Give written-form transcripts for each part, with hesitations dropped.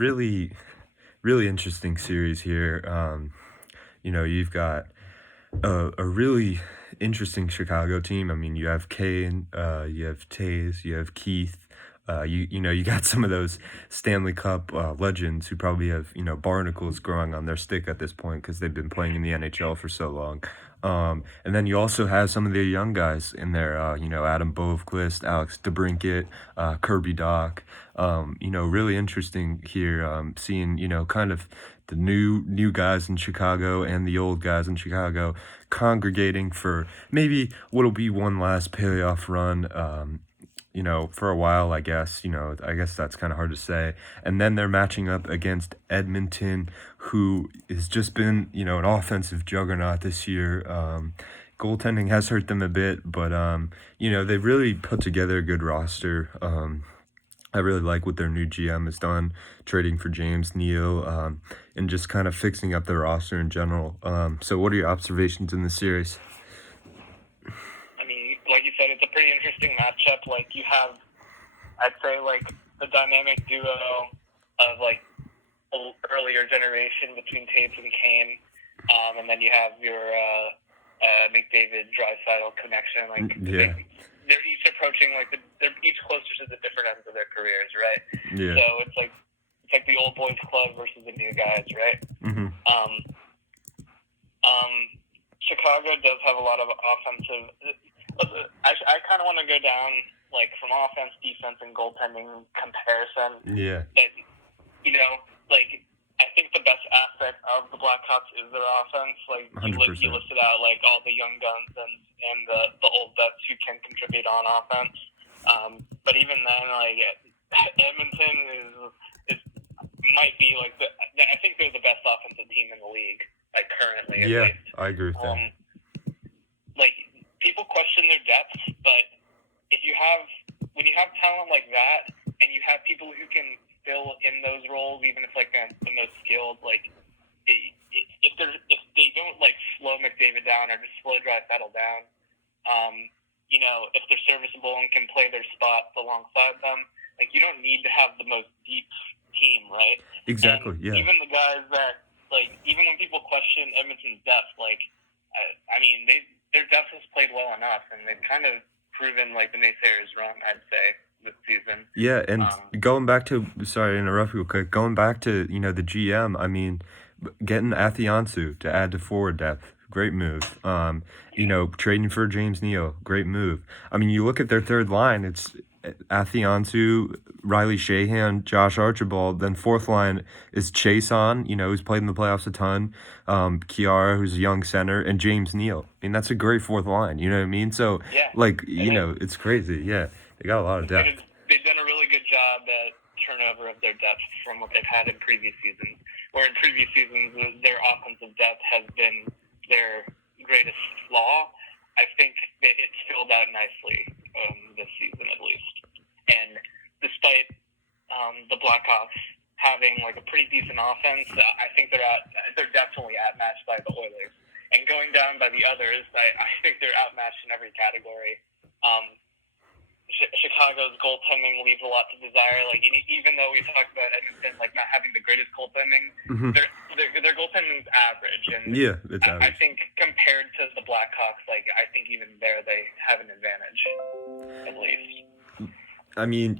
really, really interesting series here. You've got a really interesting Chicago team. I mean, you have Kane, you have Tays, you have Keith. You got some of those Stanley Cup legends who probably have barnacles growing on their stick at this point because they've been playing in the NHL for so long. And then you also have some of the young guys in there. Adam Bovequist, Alex DeBrincat, Kirby Doc. Really interesting here. Seeing kind of the new guys in Chicago and the old guys in Chicago congregating for maybe what'll be one last playoff run. For a while, I guess. I guess that's kind of hard to say. And then they're matching up against Edmonton, who has just been, an offensive juggernaut this year. Goaltending has hurt them a bit, but, they've really put together a good roster. I really like what their new GM has done, trading for James Neal, and just kind of fixing up their roster in general. So what are your observations in the series? I mean, like you said, it's a pretty interesting matchup. Like, you have, I'd say, like, the dynamic duo of, like, earlier generation between Taves and Kane, and then you have your McDavid-Draisaitl connection. Like, Yeah. They're each approaching, like, they're each closer to the different ends of their careers, right? Yeah. So it's like the old boys club versus the new guys, right? Mm-hmm. Chicago does have a lot of offensive. I kind of want to go down, like, from offense, defense, and goaltending comparison. Yeah. That, like, I think the best asset of the Blackhawks is their offense. Like, you 100%. listed out, like, all the young guns and the old vets who can contribute on offense. But even then, like, Edmonton is might be, like, I think they're the best offensive team in the league, like, currently. Yeah, I agree with that. Like, people question their depth, but when you have talent like that, and you have people who can fill in those roles, even if, like, the most skilled, like, if they don't, like, slow McDavid down or just slow Draisaitl down, if they're serviceable and can play their spots alongside them, like, you don't need to have the most deep team, right? Exactly. And yeah. even the guys that, like, even when people question Edmonton's depth, like, I mean, their depth has played well enough, and they've kind of proven, like, the naysayers wrong, I'd say, this season. Yeah, and going back to, sorry to interrupt you real quick, going back to, the GM, I mean, getting Athiansu to add to forward depth, great move. Trading for James Neal, great move. I mean, you look at their third line, it's Athiansu, Riley Shahan, Josh Archibald. Then fourth line is Chason, who's played in the playoffs a ton. Chiara, who's a young center, and James Neal. I mean, that's a great fourth line. You know what I mean? So, it's crazy. Yeah, they got a lot of depth. They've done a really good job at turnover of their depth from what they've had in previous seasons. Where in previous seasons, their offensive depth has been their greatest flaw. I think that it's filled out nicely this season, at least. And despite the Blackhawks having, like, a pretty decent offense, I think they're definitely outmatched by the Oilers. And going down by the others, I think they're outmatched in every category. Chicago's goaltending leaves a lot to desire. Like, even though we talked about Edmonton, like, not having the greatest goaltending, their goaltending is average. And yeah, it's average. I think compared to the Blackhawks, like, I think even there they have an advantage, at least. I mean,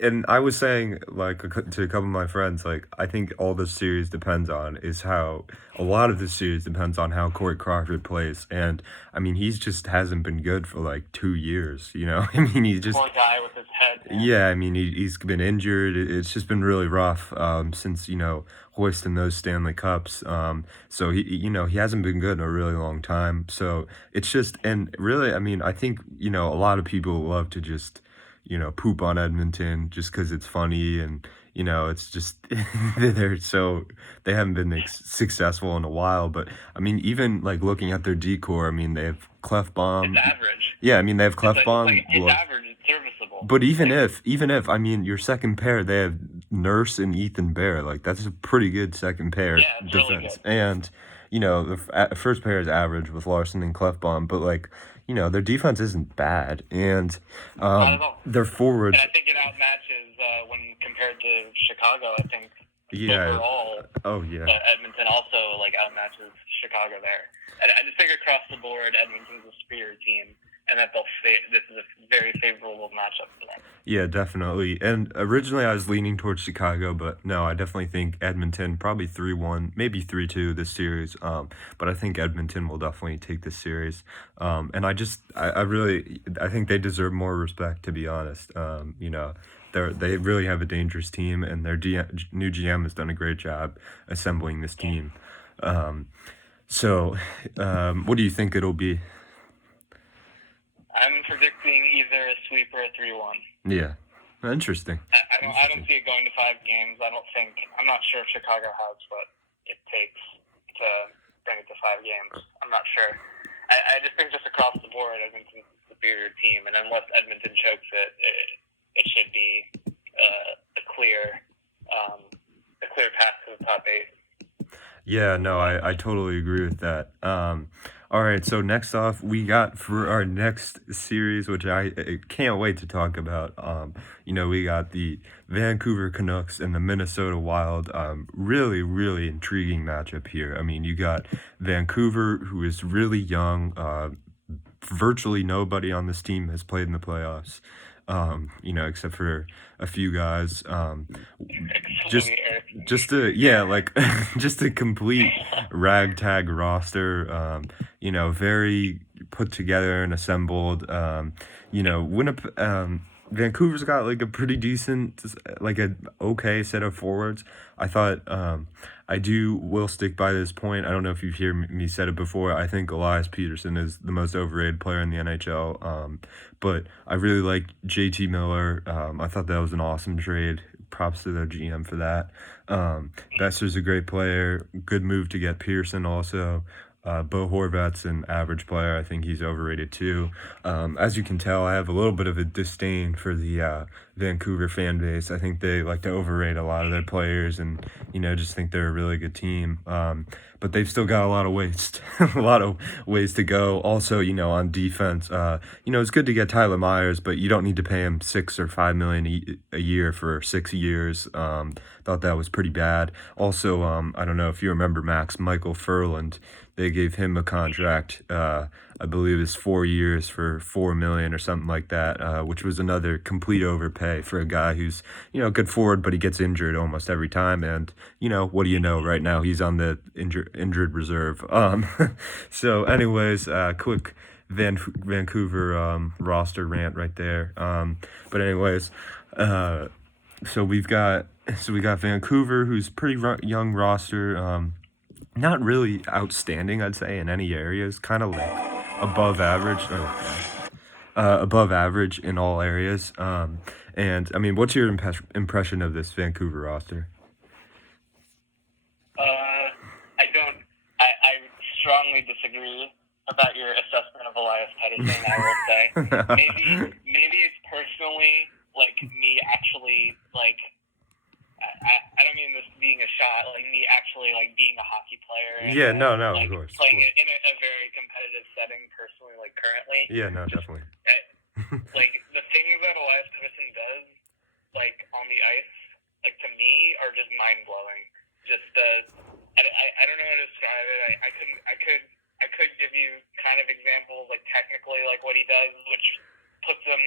and I was saying, like, to a couple of my friends, like, I think all this series depends on is how, a lot of this series depends on how Corey Crawford plays, and, I mean, he's just hasn't been good for, like, 2 years, I mean, he's just... Poor guy with his head, man. Yeah, I mean, he's been injured, it's just been really rough, since, hoisting those Stanley Cups, so he hasn't been good in a really long time, so it's just, and really, I mean, I think, a lot of people love to just, poop on Edmonton just because it's funny, and, it's just, they haven't been successful in a while, but, I mean, even, like, looking at their decor, I mean, they have Klefbom. It's average. Yeah, I mean, they have Klefbom. It's average, it's serviceable. But even if, I mean, your second pair, they have Nurse and Ethan Bear. Like, that's a pretty good second pair defense. Really good. And, the first pair is average with Larson and Klefbom. But, like, their defense isn't bad, and Not at all. their And forwards, I think it outmatches when compared to Chicago. I think yeah, overall, oh yeah, Edmonton also like outmatches Chicago there. I just think across the board, Edmonton's a superior team, and that this is a very favorable matchup for them. yeah, definitely. And originally I was leaning towards Chicago, but no, I definitely think Edmonton probably 3-1, maybe 3-2 this series. But I think Edmonton will definitely take this series. And I really I think they deserve more respect, to be honest. They really have a dangerous team, and their new GM has done a great job assembling this team. So, what do you think it'll be? I'm predicting either a sweep or a 3-1. Yeah, interesting. I don't see it going to 5 games. I'm not sure if Chicago has what it takes to bring it to 5 games. I'm not sure. I just think just across the board, Edmonton's a superior team, and unless Edmonton chokes it should be a clear path to the top 8. Yeah, no, I totally agree with that. All right, so next off, we got for our next series, which I can't wait to talk about. We got the Vancouver Canucks and the Minnesota Wild. Really, really intriguing matchup here. I mean, you got Vancouver, who is really young. Virtually nobody on this team has played in the playoffs. Except for a few guys. Just just a like just a complete ragtag roster. Very put together and assembled. Vancouver's got like a pretty decent, like a okay set of forwards. I thought will stick by this point. I don't know if you've heard me said it before. I think Elias Peterson is the most overrated player in the NHL. But I really like JT Miller. I thought that was an awesome trade. Props to the GM for that. Besser's a great player. Good move to get Pearson also. Bo Horvat's an average player. I think he's overrated too. As you can tell, I have a little bit of a disdain for the Vancouver fan base. I think they like to overrate a lot of their players and, just think they're a really good team. But they've still got a lot of a lot of ways to go. Also, on defense, it's good to get Tyler Myers, but you don't need to pay him $6 or $5 million a year for 6 years. Thought that was pretty bad. Also, I don't know if you remember Michael Furland. They gave him a contract, I believe it's 4 years for $4 million or something like that, which was another complete overpay for a guy who's, good forward, but he gets injured almost every time. And, what do you know? Right now, he's on the injured reserve. So, anyways, quick Vancouver roster rant right there. But anyways, so we got Vancouver, who's pretty young roster. Not really outstanding, I'd say, in any areas. Kind of like above average. Above average in all areas. And I mean, what's your impression of this Vancouver roster? I strongly disagree about your assessment of Elias Pettersson. I will say maybe it's personally like me actually like. I don't mean this being a shot, like me actually like being a hockey player. And, yeah, no, like, of course. Playing it in a very competitive setting, personally, like currently. Yeah, no, definitely. Like the things that Elias Pettersson does, like on the ice, like to me, are just mind blowing. Just I don't know how to describe it. I could give you kind of examples, like technically, like what he does, which puts him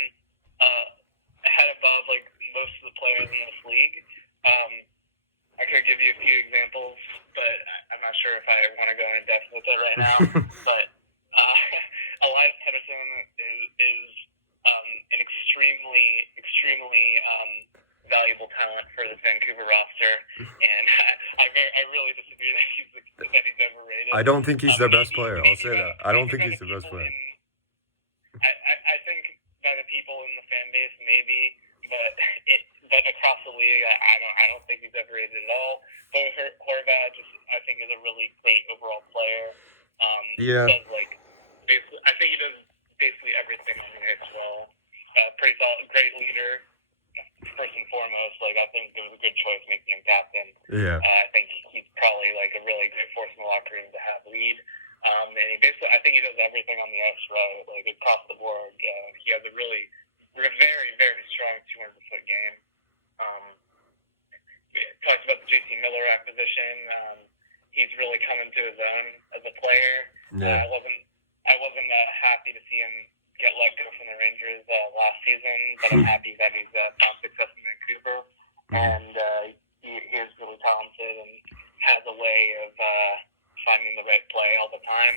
ahead above like most of the players in this league. I could give you a few examples, but I'm not sure if I want to go in depth with it right now. But Elias Pettersson is an extremely valuable talent for the Vancouver roster, and I really disagree that he's overrated. I don't think he's their best player. I'll say that. I don't think he's the best player. I think by the people in the fan base, maybe. But across the league, I don't think he's overrated at all. Bo Horvat I think is a really great overall player. Yeah. Does I think he does basically everything on the ice well. Pretty solid, great leader. First and foremost, I think it was a good choice making him captain. Yeah. I think he's probably a really great force in the locker room to have lead. And he basically, I think he does everything on the ice right, like across the board. He has a very, very strong 200-foot game. We talked about the JT Miller acquisition. He's really come into his own as a player. Yeah. I wasn't happy to see him get let go from the Rangers last season, but I'm happy that he's found success in Vancouver. And he is really talented and has a way of finding the right play all the time.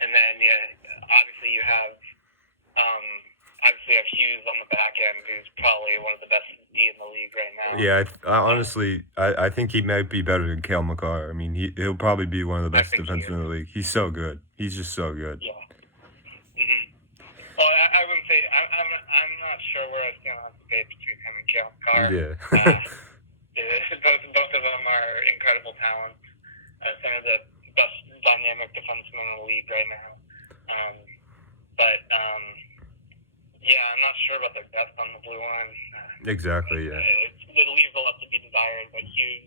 And then, obviously you have Hughes on the back end, who's probably one of the best D in the league right now. Yeah, honestly, I think he might be better than Cale Makar. I mean, he'll probably be one of the best defensemen in the league. He's so good. He's just so good. Yeah. Well, I wouldn't say I'm not sure where I stand on the debate between him and Cale Makar. Yeah. Both of them are incredible talents. Some of the best dynamic defensemen in the league right now. Yeah, I'm not sure about their depth on the blue line. Exactly, yeah. It leaves a lot to be desired, but Hughes,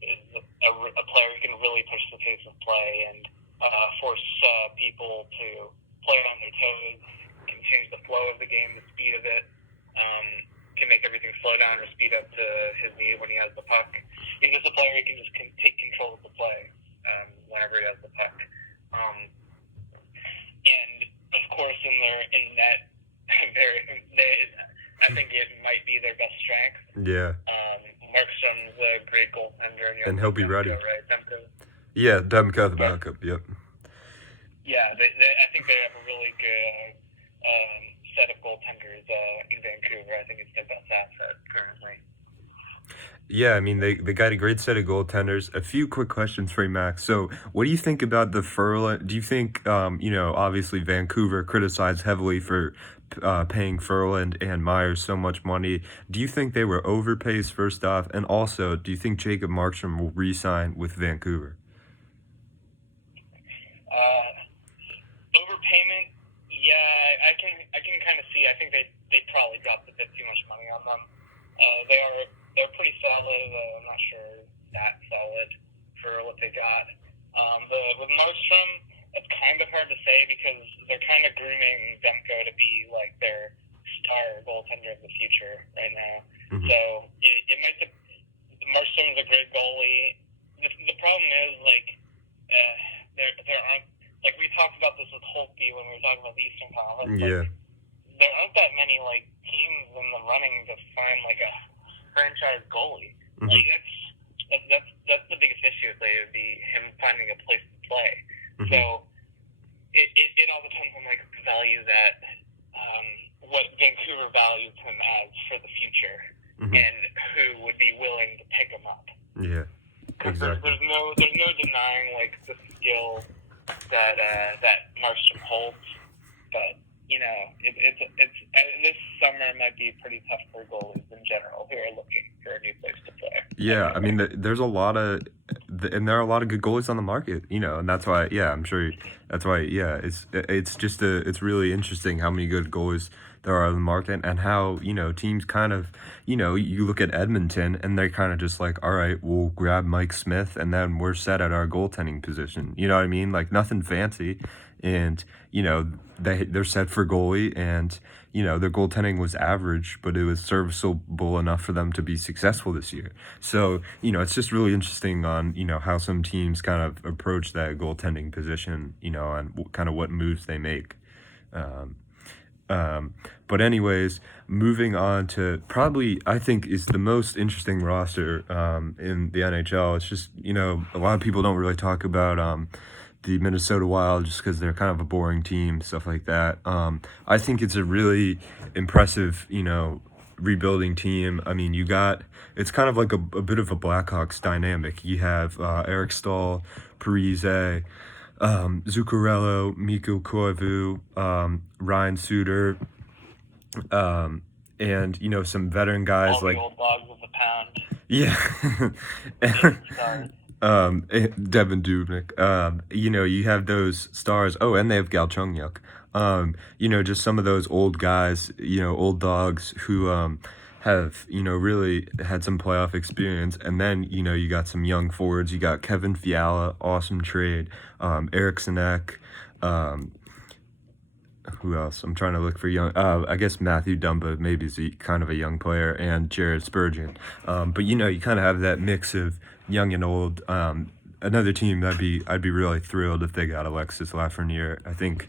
is a player who can really push the pace of play and force people to play on their toes, can change the flow of the game, the speed of it, can make everything slow down or speed up to his need when he has the puck. He's just a player who can just take control of the play whenever he has the puck. And of course, in net, I think it might be their best strength. Yeah. Markstrom's a great goaltender, and he'll be ready. Right? Demko. Yeah, Demko, the backup. Yep. Yeah, I think they have a really good set of goaltenders in Vancouver. I think it's their best asset currently. Yeah, I mean, they got a great set of goaltenders. A few quick questions for you, Max. So, what do you think about the Ferland? Do you think, obviously Vancouver criticized heavily for paying Ferland and Myers so much money. Do you think they were overpaid, first off? And also, do you think Jacob Markstrom will re-sign with Vancouver? Overpayment, yeah, I can kind of see. I think they probably dropped a bit too much money on them. They're pretty solid. I'm not sure that solid for what they got. But with Markstrom, it's kind of hard to say because they're kind of grooming Demko to be like their star goaltender of the future right now. So it might. Markstrom's a great goalie. The problem is there aren't, like we talked about this with Holtby when we were talking about the Eastern Conference. Yeah. There aren't that many teams in the running to find a franchise goalie. That's the biggest issue. Would be him finding a place to play. So it all depends on the value that what Vancouver values him as for the future, and who would be willing to pick him up. Yeah, exactly. There's no denying the skill that Markstrom holds, but it's this summer might be pretty tough for goalies in general who are looking for a new place to play. Yeah, I mean, there's a lot of, and there are a lot of good goalies on the market, and that's why, I'm sure that's why, it's really interesting how many good goalies there are on the market and how, teams kind of, you look at Edmonton and they're kind of just like, all right, we'll grab Mike Smith and then we're set at our goaltending position. You know what I mean? Nothing fancy. And, they're set for goalie and, their goaltending was average, but it was serviceable enough for them to be successful this year. So, it's just really interesting on, how some teams kind of approach that goaltending position, and kind of what moves they make. But anyways, moving on to probably, I think, is the most interesting roster in the NHL. It's just, a lot of people don't really talk about the Minnesota Wild just because they're kind of a boring team, stuff like that. I think it's a really impressive, rebuilding team. I mean, it's kind of like a bit of a Blackhawks dynamic. You have Eric Staal, Parise, Zuccarello, Mikko Koivu, Ryan Suter, and some veteran guys all the old dogs of the pound. Yeah. Devin Dubnyk. You have those stars. Oh, and they have Galchenyuk. Just some of those old guys, old dogs who have, really had some playoff experience. And then, you got some young forwards. You got Kevin Fiala, awesome trade. Eric Sinek, um, who else? I'm trying to look for young. I guess Matthew Dumba maybe is kind of a young player, and Jared Spurgeon. But you kind of have that mix of young and old. Another team I'd be really thrilled if they got Alexis Lafreniere. I think